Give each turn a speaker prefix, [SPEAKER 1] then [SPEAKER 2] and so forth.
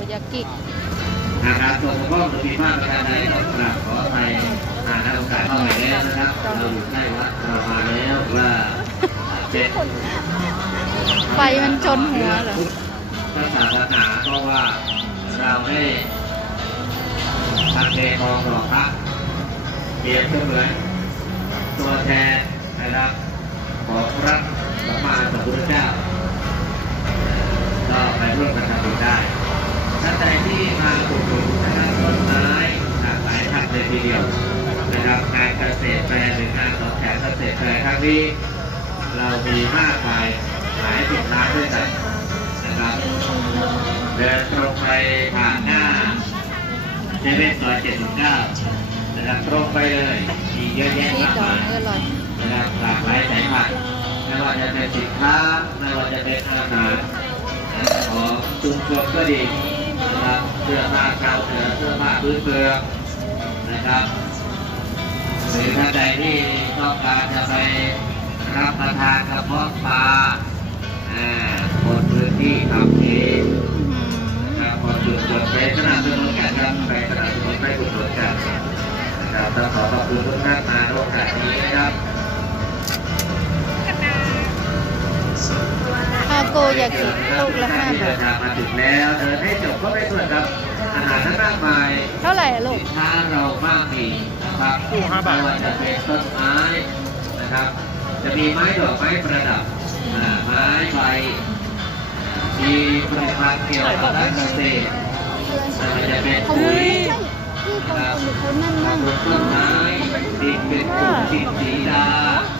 [SPEAKER 1] ยากิ
[SPEAKER 2] การตรวจสอบจะมีมาตรการใดต้องกราบขอไปหาทางโอกาสเข้าไปแล้วนะครับเราอยู่ใกล้วัดเรามาแล้วว่าเจ็ด
[SPEAKER 1] ไฟมันชนหัวเหรอ
[SPEAKER 2] พระศาสนาเพราะว่าเราได้ทำเททองหล่อพระเปรียบเสมือนตัวแทนนะครับของพระสัมมาสัมพุทธเจ้าก็ไปร่วมกันทำบุญได้ท่านใดที่มาปลูกนะครับต้นไม้หลากหลายพันธุ์เลยทีเดียวนะครับการเกษตรแปลงหรืองานของแถมเกษตรแปลงครั้งนี้เรามีมากมายหลายสิบล้านด้วยกันนะครับเดินตรงไปผ่านหน้าเซเว่นซอย7-9นะครับตรงไปเลยมีเยอะแยะ
[SPEAKER 1] ที่
[SPEAKER 2] มาก
[SPEAKER 1] ดอ
[SPEAKER 2] มาก ย
[SPEAKER 1] อร่อย
[SPEAKER 2] นะครับหลากหลายสายพันธุ์ไม่ว่าจะเป็นสินค้าไม่ว่าจะเป็นอาหารของชุมชนก็ดีนะครับเสื้อผ้าชาวเหนือเสื้อผ้าพื้นเมืองนะครับหรือท่านใดที่ต้องการจะไปรับประทานกระเพาะปลาบนพื้นที่ทำเองนะครับพอจุดไปสนับสนุนกันครับไปสนับสนุนไปอุดหนุนกันนะครับต้องขอบคุณทุกท่านมาในโอกาสนี้นะครับ
[SPEAKER 1] ทาโกยากิลูกละ5 บาท
[SPEAKER 2] มาถึงแล้วเดินให้จบก็ไม่ส่วนครับอาหารทั้งมากมาย
[SPEAKER 1] เท่าไหร่อะลู
[SPEAKER 2] สิ
[SPEAKER 1] ก
[SPEAKER 2] นค้าเรามากมีนะครับ
[SPEAKER 3] ตู้5 บาท
[SPEAKER 2] ไม่ว่าจะเป็นต้นไม้นะครับ จะมีไม้ดอกไม้ประดับไม้ใบมีผลิตภัณฑ์เกี่ยวกับด้านเกษตรไม่ว่าจะเป็นปุ๋ยนะครับบำรุงต้นไม้ดินเป็นปุ๋ยดินสีดา